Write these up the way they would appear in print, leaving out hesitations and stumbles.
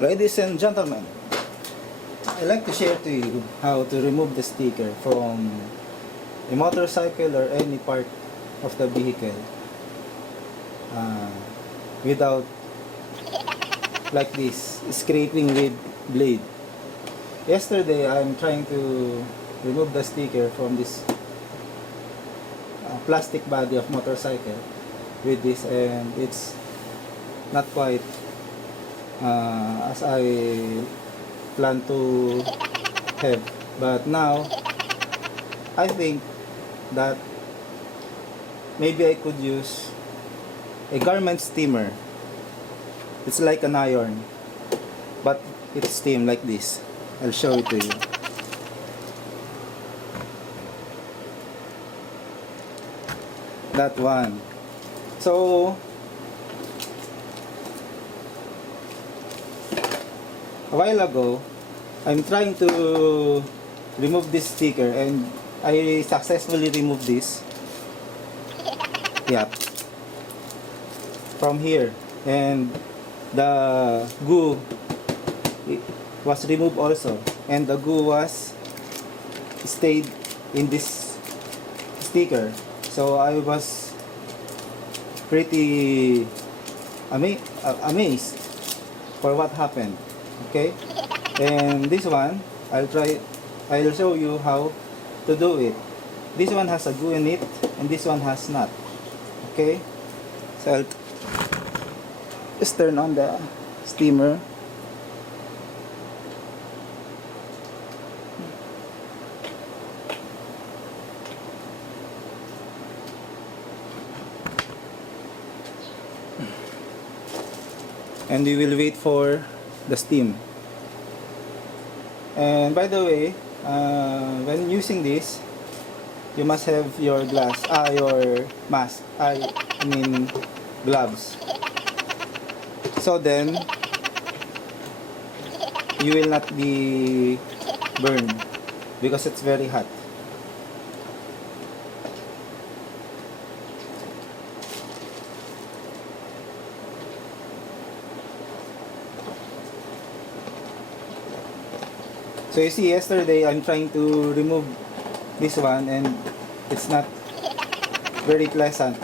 Ladies and gentlemen, I'd like to share to you how to remove the sticker from a motorcycle or any part of the vehicle uh, without like this, scraping with blade. Yesterday, I'm trying to remove the sticker from this plastic body of motorcycle with this, and it's not quite as I plan to have. But now I think that maybe I could use a garment steamer. It's like an iron, but it's steam like this. I'll show it to you. That one. So a while ago, I'm trying to remove this sticker, and I successfully removed this. Yeah, from here, and the glue was removed also, and the glue was stayed in this sticker. So I was pretty amazed for what happened. Okay, and this one I'll show you how to do it. This one has a glue in it, and this one has not. Okay, so I'll just turn on the steamer. And we will wait for the steam. And by the way, when using this, you must have your your mask, I mean gloves. So then, you will not be burned because it's very hot. So you see, yesterday I'm trying to remove this one, and it's not very pleasant.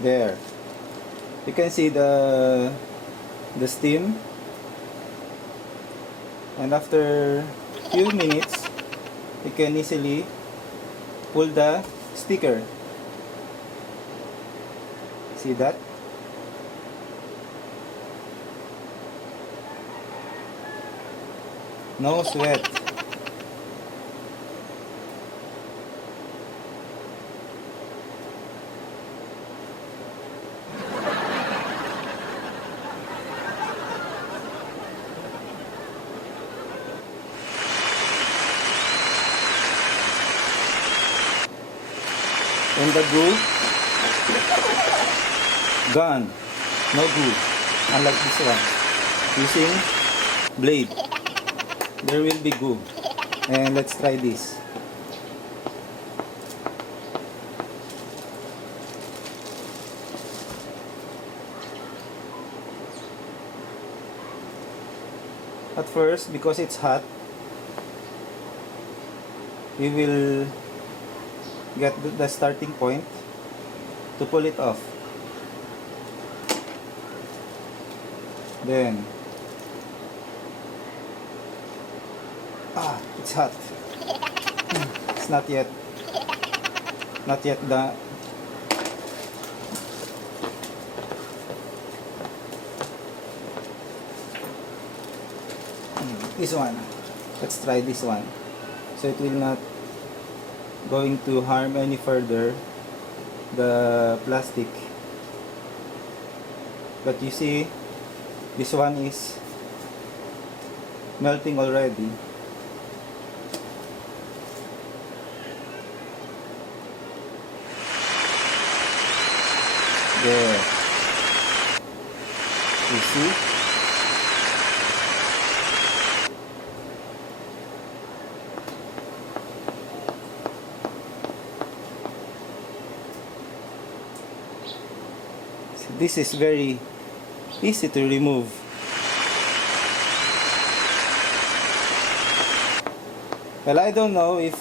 There, you can see the steam, and after few minutes you can easily pull the sticker. See that? No sweat. And the glue gone, no glue, unlike this one. Using blade, there will be glue. And let's try this. At first, because it's hot, we will get the starting point to pull it off. Then it's hot. It's not yet the this one. Let's try this one, so it will not going to harm any further the plastic. But you see, this one is melting already. see. This is very easy to remove. Well, I don't know if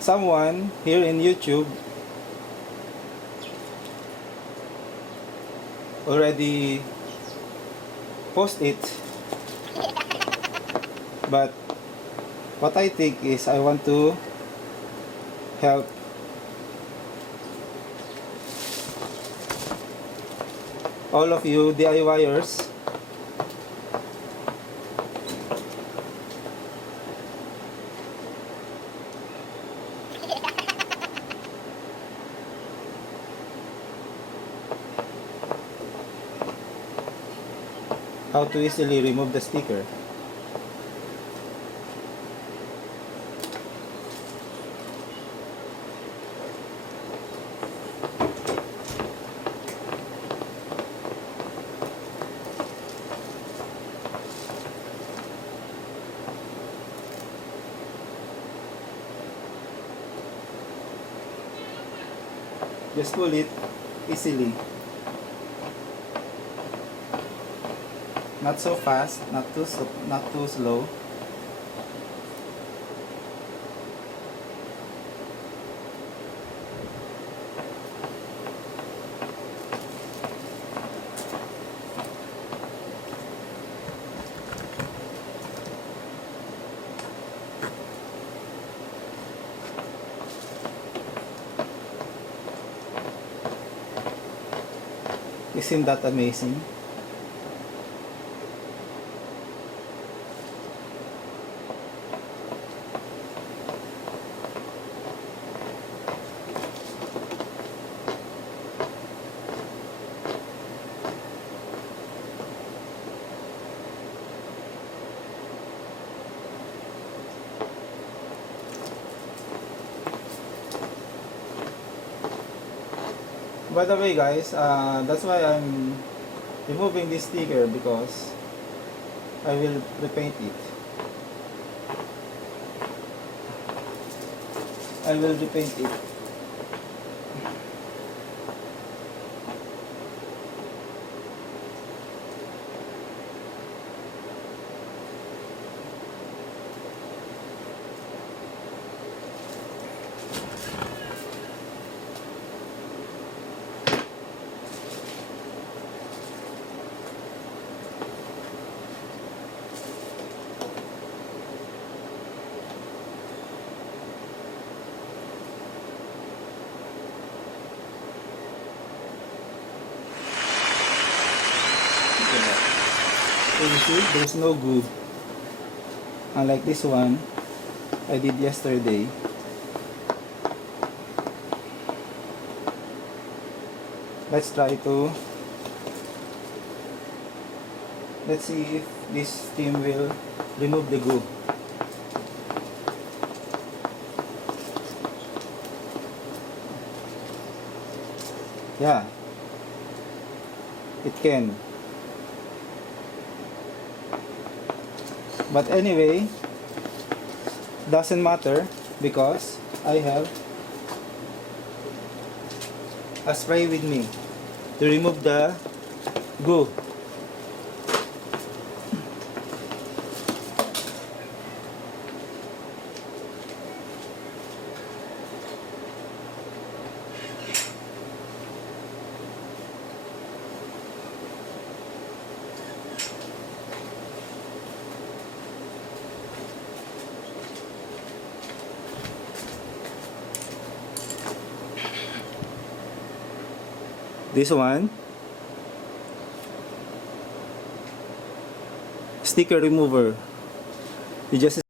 someone here in YouTube already post it, but what I think is I want to help all of you DIYers how to easily remove the sticker. Just pull it easily. Not so fast, not too slow. Isn't that amazing? By the way guys, that's why I'm removing this sticker, because I will repaint it. I will repaint it. So you see, there's no glue. Unlike this one I did yesterday. Let's see if this steam will remove the glue. Yeah, it can. But anyway, doesn't matter, because I have a spray with me to remove the glue. This one, sticker remover. You just